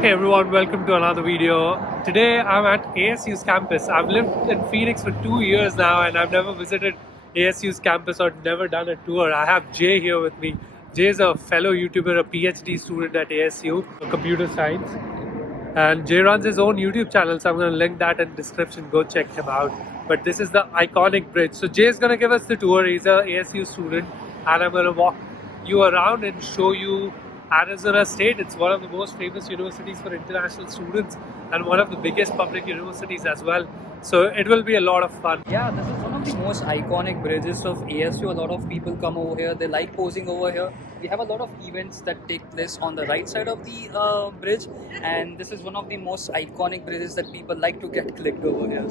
Hey everyone, welcome to another video. Today I'm at ASU's campus. I've lived in Phoenix for 2 years now and I've never visited ASU's campus or never done a tour. I have Jay here with me. Jay is a fellow YouTuber, a PhD student at ASU, computer science. And Jay runs his own YouTube channel, so I'm going to link that in the description. Go check him out. But this is the iconic bridge. So Jay is going to give us the tour. He's a ASU student and I'm going to walk you around and show you Arizona State. It's one of the most famous universities for international students and one of the biggest public universities as well. So it will be a lot of fun. Yeah, this is one of the most iconic bridges of ASU. A lot of people come over here. They like posing over here. We have a lot of events that take place on the right side of the bridge, and this is one of the most iconic bridges that people like to get clicked over here.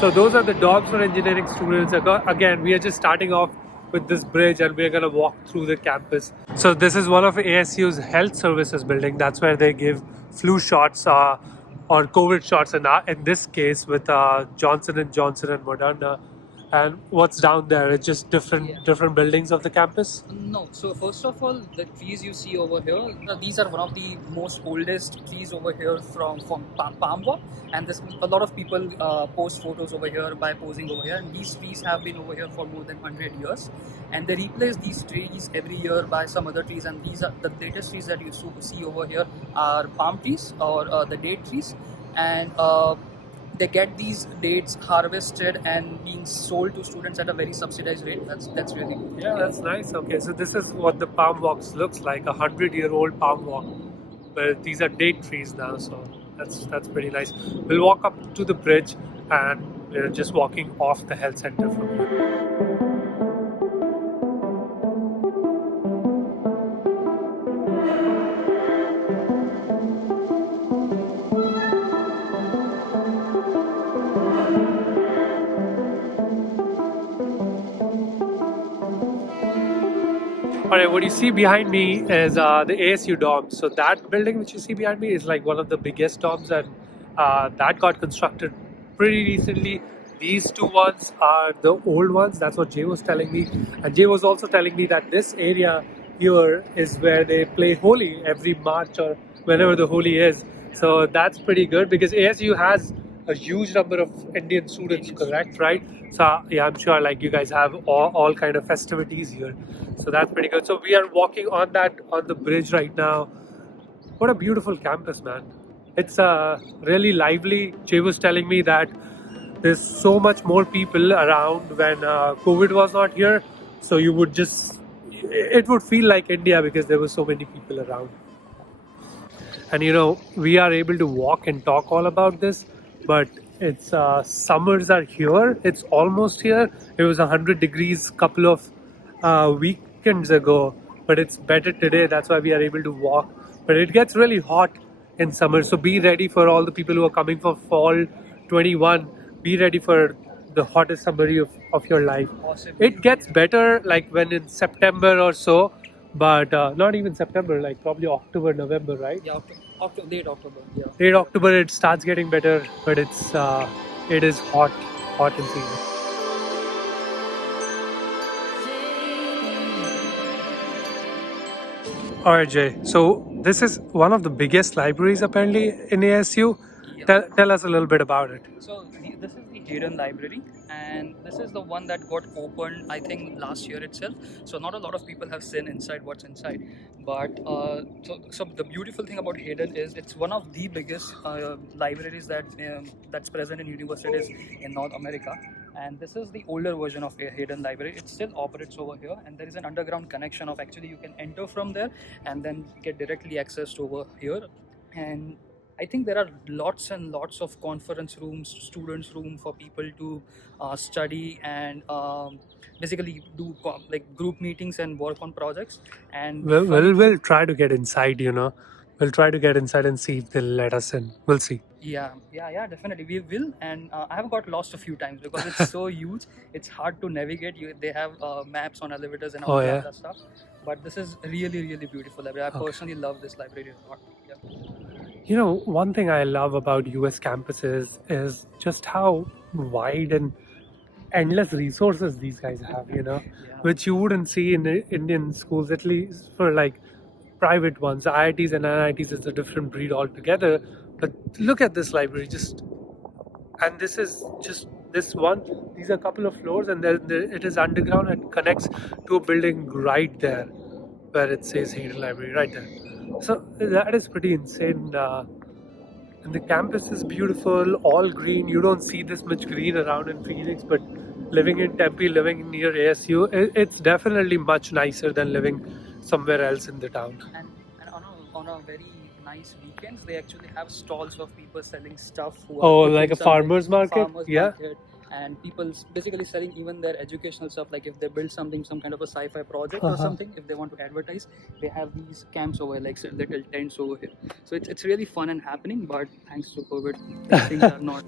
So those are the dogs for engineering students. Again, we are just starting off with this bridge and we're going to walk through the campus. So this is one of ASU's health services building. That's where they give flu shots or COVID shots in this case with Johnson & Johnson and Moderna. And what's down there? It's just different buildings of the campus? No. So first of all, the trees you see over here, these are one of the most oldest trees over here from Palmwa, and there's a lot of people post photos over here by posing over here. And these trees have been over here for more than 100 years, and they replace these trees every year by some other trees. And these are the latest trees that you see over here are palm trees or the date trees, and they get these dates harvested and being sold to students at a very subsidized rate. That's really good. Yeah, that's nice. Okay, so this is what the palm walks looks like, 100-year-old palm walk. But these are date trees now, so that's pretty nice. We'll walk up to the bridge and we're just walking off the health center from here. Alright, what you see behind me is the ASU dorms. So that building which you see behind me is like one of the biggest dorms, and that got constructed pretty recently. These two ones are the old ones. That's what Jay was telling me. And Jay was also telling me that this area here is where they play Holi every March or whenever the Holi is. So that's pretty good because ASU has a huge number of Indian students, correct, right? So yeah, I'm sure like you guys have all kind of festivities here. So that's pretty good. So we are walking on the bridge right now. What a beautiful campus, man. It's really lively. Jay was telling me that there's so much more people around when COVID was not here. So you would it would feel like India because there were so many people around. And we are able to walk and talk all about this, but it's summers are here. It's almost here. It was 100 degrees couple of weekends ago, but it's better today. That's why we are able to walk. But it gets really hot in summer, so be ready for all the people who are coming for fall 21. Be ready for the hottest summer of your life. Possibly. It gets better like when in September or so, but not even September, like probably October, November, right? Yeah, late October. Yeah. Late October it starts getting better, but it is hot in season. Alright, Jay. So this is one of the biggest libraries apparently in ASU. Yeah. Tell us a little bit about it. So this is the Hayden Library, and this is the one that got opened, I think, last year itself. So not a lot of people have seen inside what's inside, but so the beautiful thing about Hayden is it's one of the biggest libraries that's present in universities in North America. And this is the older version of a Hayden Library. It still operates over here, and there is an underground connection of actually you can enter from there and then get directly accessed over here. And I think there are lots and lots of conference rooms, students' room for people to study and basically do like group meetings and work on projects. And We'll try to get inside. We'll try to get inside and see if they'll let us in. We'll see. Yeah, definitely we will. And I have got lost a few times because it's so huge. It's hard to navigate. They have maps on elevators and all that stuff. But this is really, really beautiful library. I personally love this library a lot. Yeah. One thing I love about US campuses is just how wide and endless resources these guys have, Yeah. which you wouldn't see in Indian schools, at least for like private ones. IITs and NITs is a different breed altogether. But look at this library, and this is just this one. These are a couple of floors, and it is underground and connects to a building right there, where it says Hidden Library right there. So that is pretty insane. And the campus is beautiful, all green. You don't see this much green around in Phoenix, but living in Tempe, living near ASU, it's definitely much nicer than living somewhere else in the town. And on a very nice weekends, they actually have stalls of people selling stuff who Oh, are like a cooking farmer's market? farmers Yeah. market, and people basically selling even their educational stuff. Like if they build something, some kind of a sci-fi project or something, if they want to advertise, they have these camps over, like little tents over here. So it's really fun and happening. But thanks to COVID, these things are not.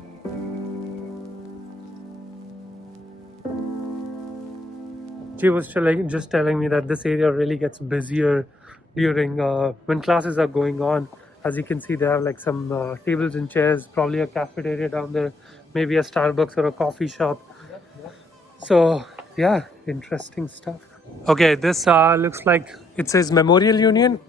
She was just telling me that this area really gets busier during when classes are going on. As you can see, they have like some tables and chairs, probably a cafeteria down there, maybe a Starbucks or a coffee shop. So yeah, interesting stuff. Okay, this looks like it says Memorial Union.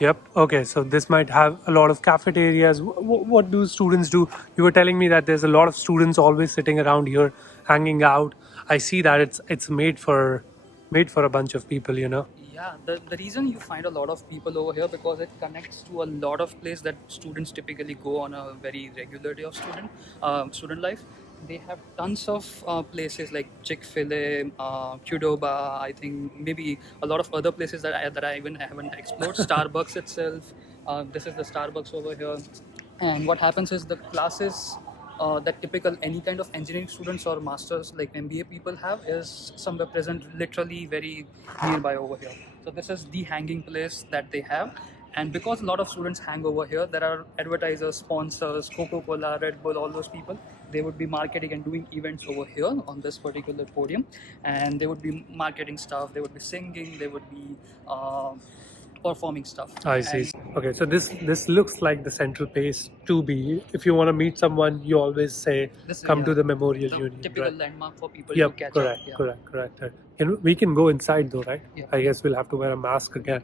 Yep. Okay, so this might have a lot of cafeterias. What do students do? You were telling me that there's a lot of students always sitting around here, hanging out. I see that it's made for a bunch of people. Yeah, the reason you find a lot of people over here because it connects to a lot of places that students typically go on a very regular day of student life. They have tons of places like Chick-fil-A, Qdoba. I think maybe a lot of other places that I even haven't explored. Starbucks itself. This is the Starbucks over here. And what happens is the classes that typical any kind of engineering students or masters like MBA people have is somewhere present literally very nearby over here. So this is the hanging place that they have. And because a lot of students hang over here, there are advertisers, sponsors, Coca-Cola, Red Bull, all those people. They would be marketing and doing events over here on this particular podium, and they would be marketing stuff. They would be singing. They would be performing stuff. I see. Okay, so this looks like the central place to be. If you want to meet someone, you always say, "Come to the Memorial The Union." typical Right? landmark for people Yep, to catch correct, up. Yeah. correct. We can go inside though, right? Yeah. I guess we'll have to wear a mask again.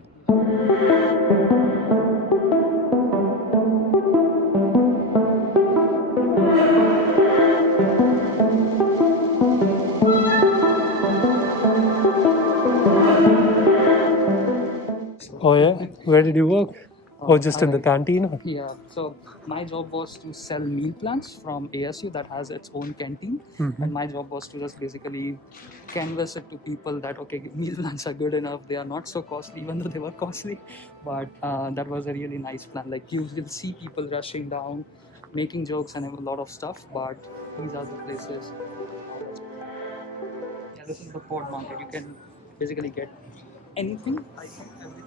Oh yeah, where did you work? Oh, just in the canteen? Yeah, so my job was to sell meal plans from ASU that has its own canteen, and my job was to just basically canvas it to people that okay, meal plans are good enough, they are not so costly, even though they were costly, but that was a really nice plan. Like you will see people rushing down, making jokes and a lot of stuff, but these are the places. Yeah, this is the Ford market. You can basically get anything, I think everything.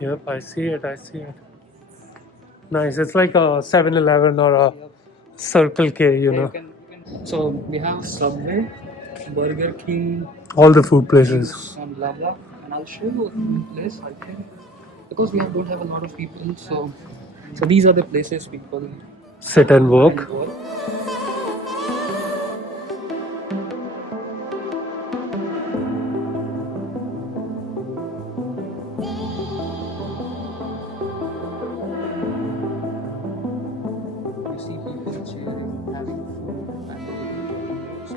Yep, I see it. Nice. It's like a 7-Eleven or a Circle K, Yeah, so we have Subway, Burger King, all the food places. and blah blah. And I'll show you a place I think because we don't have a lot of people. So these are the places people Sit and work. work. You see people cheering, having food, and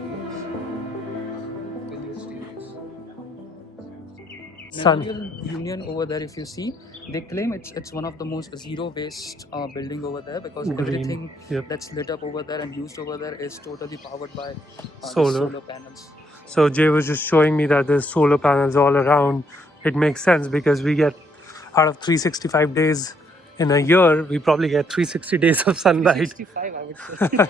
Sun. Memorial Union over there, if you see, they claim it's one of the most zero waste building over there because Green. everything Yep. that's lit up over there and used over there is totally powered by the Solar. solar panels. So Jay was just showing me that there's solar panels all around. It makes sense because we get out of 365 days in a year, we probably get 360 days of sunlight. 65, I would say.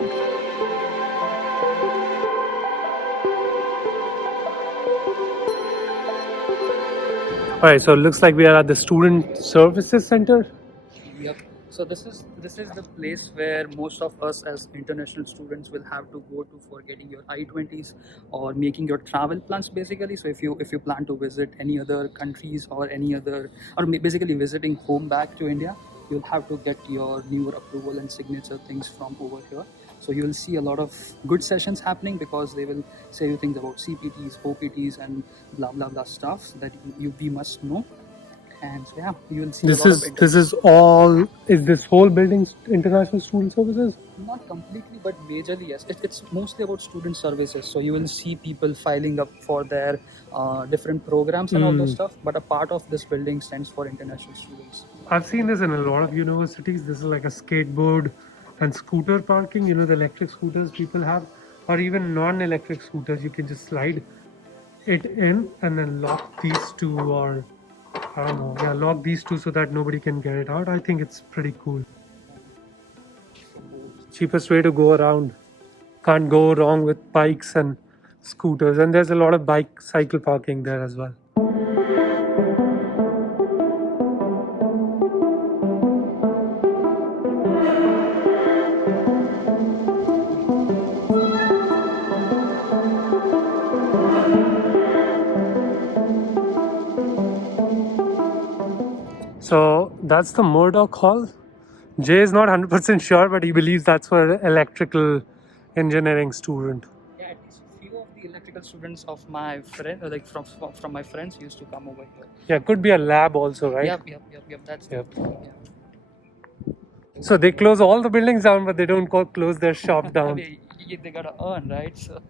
All right, so it looks like we are at the Student Services Center. Yep. So this is the place where most of us as international students will have to go to for getting your I-20s or making your travel plans basically. So if you plan to visit any other countries or any other or basically visiting home back to India, you'll have to get your newer approval and signature things from over here. So you will see a lot of good sessions happening because they will say you things about CPTs, OPTs, and blah blah blah stuff that we must know. And so yeah, you will see a lot of This is all. Is this whole building international student services? not completely, but majorly yes. It's mostly about student services. So you will see people filing up for their different programs and all those stuff. But a part of this building stands for international students. I've seen this in a lot of universities. This is like a skateboard and scooter parking. You know, the electric scooters people have, or even non-electric scooters. You can just slide it in and then lock these two, or I don't know, yeah, lock these two so that nobody can get it out. I think it's pretty cool. Cheapest way to go around. Can't go wrong with bikes and scooters, and there's a lot of cycle parking there as well. So that's the Murdoch Hall. Jay is not 100% sure, but he believes that's for electrical engineering student. Yeah, at least few of the electrical students of my friend, like from my friends, used to come over here. Yeah, could be a lab also, right? Yep. That's Yep. yeah. So they close all the buildings down, but they don't close their shop down. They gotta earn, right? So.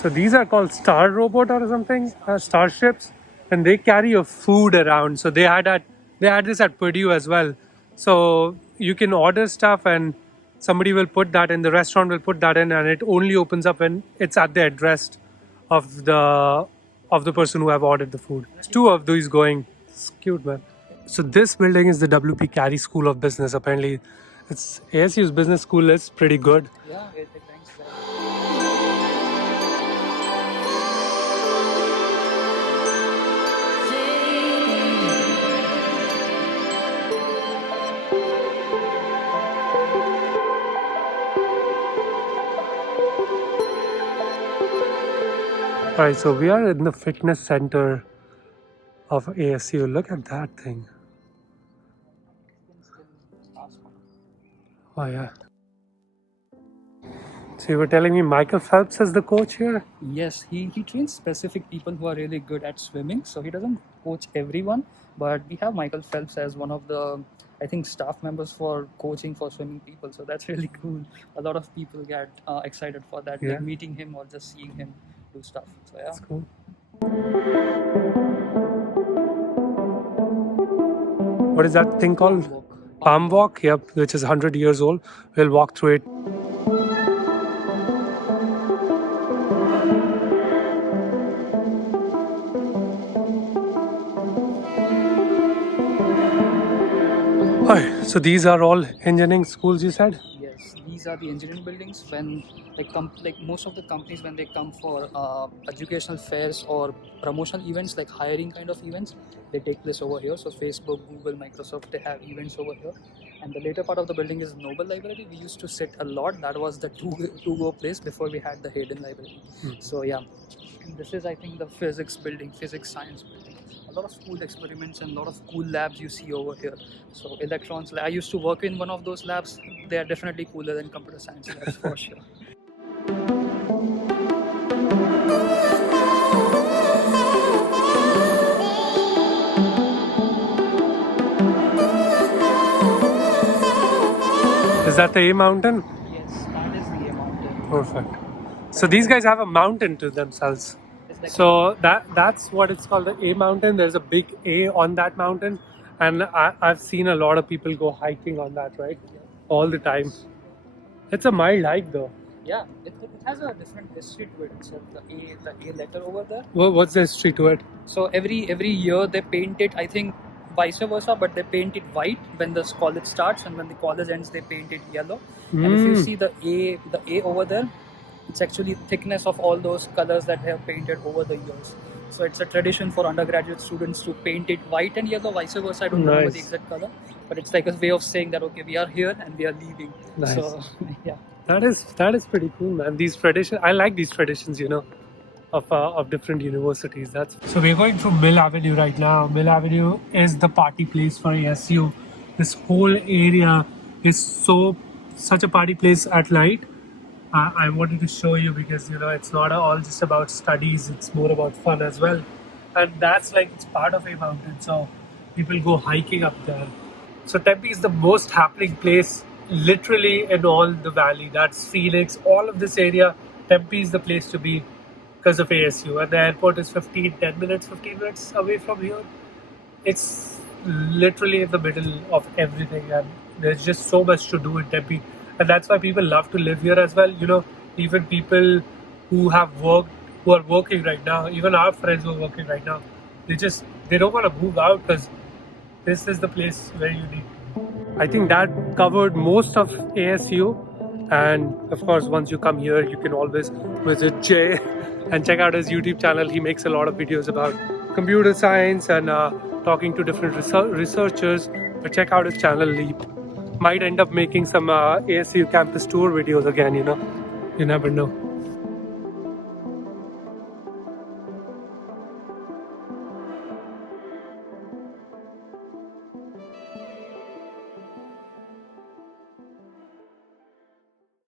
So these are called Star Robot or something, starships, and they carry your food around. So they had this at Purdue as well. So you can order stuff, and somebody will put that in. The restaurant will put that in, and it only opens up when it's at the address of the person who have ordered the food. There's two of these going. It's cute, man. So this building is the WP Carey School of Business. Apparently, it's ASU's business school is pretty good. Yeah, it ranks well. Alright, so we are in the fitness center of ASU. Look at that thing. Oh yeah. So you were telling me Michael Phelps is the coach here? Yes, he trains specific people who are really good at swimming. So he doesn't coach everyone, but we have Michael Phelps as one of the, I think, staff members for coaching for swimming people. So that's really cool. A lot of people get excited for that, Yeah. like meeting him or just seeing him do stuff. So yeah. That's cool. What is that thing called? Palm Walk, yep, which is 100 years old. We'll walk through it. Hi, so these are all engineering schools, you said? Yes, these are the engineering buildings. When like most of the companies, when they come for educational fairs or promotional events, like hiring kind of events, they take place over here. So Facebook, Google, Microsoft, they have events over here. And the later part of the building is Nobel Library. We used to sit a lot. That was the to-go place before we had the Hayden Library. So yeah, and this is, I think, the physics building, physics science building. A lot of cool experiments and a lot of cool labs you see over here. So electrons, I used to work in one of those labs. They are definitely cooler than computer science labs for sure. Is that the A mountain? Yes, that is the A mountain. Perfect. So these guys have a mountain to themselves. So that's what it's called, the A mountain. There's a big A on that mountain, and I've seen a lot of people go hiking on that, right? All the time. It's a mild hike though. Yeah, it has a different history to it itself. The A letter over there. What's the history to it? So every year they paint it. I think vice versa, but they paint it white when the college starts, and when the college ends, they paint it yellow. And if you see the A over there, it's actually thickness of all those colors that they have painted over the years. So it's a tradition for undergraduate students to paint it white and yellow, vice versa. I don't remember the exact color, but it's like a way of saying that okay, we are here and we are leaving. Nice. So yeah, that is pretty cool, man. These traditions, I like these traditions, you know, of different universities. That's so we're going through Mill Avenue right now. Mill Avenue is the party place for ASU. This whole area is such a party place at night. I wanted to show you because you know it's not all just about studies, it's more about fun as well. And that's like it's part of a mountain, so people go hiking up there. So Tempe is the most happening place literally in all the valley. That's Phoenix, all of this area. Tempe is the place to be because of ASU, and the airport is 15 minutes away from here. It's literally in the middle of everything, and there's just so much to do in Tempe, and that's why people love to live here as well. You know, even people who have worked, who are working right now, even our friends who are working right now, they don't want to move out because this is the place where you need. I think that covered most of ASU, and of course, once you come here, you can always visit Jay and check out his YouTube channel. He makes a lot of videos about computer science and talking to different researchers. But check out his channel. He might end up making some ASU campus tour videos again, you know. You never know.